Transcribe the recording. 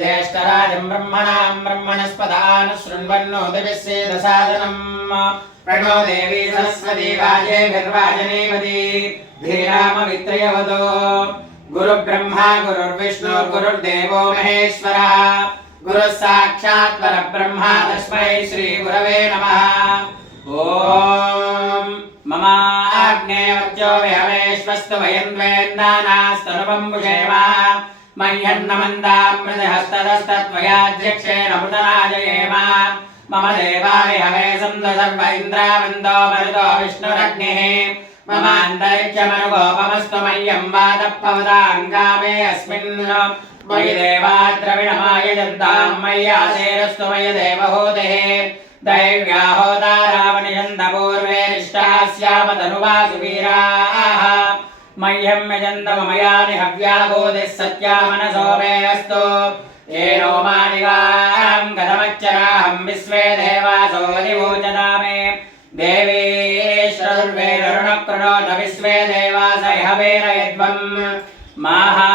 ज्येष्ठराजं ब्रह्मणां ब्रह्मणस्पदान् शृण्वन्नोतिभिस्सेदसादनम् प्रणो देवी सरस्वती वाजेभिर्वाजनीवती धीरामवित्रयवतो गुरुब्रह्मा गुरुर्विष्णु गुरुर्देवो महेश्वरः गुरुः साक्षात् परब्रह्मा तस्मै श्रीगुरवे नमः। ॐ मम आग्नेयवच्चो विहवेश्वस्तु वयन्द्वेन्दानास्तनुपम्बुषेम मह्यन्नमन्दामृतहस्तदस्तत्वयाध्यक्षेण मृतनाजयेम मम देवा विहवे सन्तु सर्व इन्द्रावन्दो मरुतो विष्णुरग्निः मम अन्तरिक्षमनुगोपमस्तु मह्यं वातः पवताङ्गामे अस्मिन् मयि देवा द्रविणमायजन्तां मय्यासेरस्तु मयि देवहूतिः दैव्याहोतारावनिषन्दपूर्वेरिष्टाः स्याम तनुवासु वीराः मह्यं यजन्तमयानि हव्याभूतिः सत्या मनसो मे अस्तु येनो मानिवां गतमच्चराहं विश्वे देवासो निवोचता मे देवी श्रुर्वेरुणकृणोत विश्वे देवास इह वेरयध्वं माहा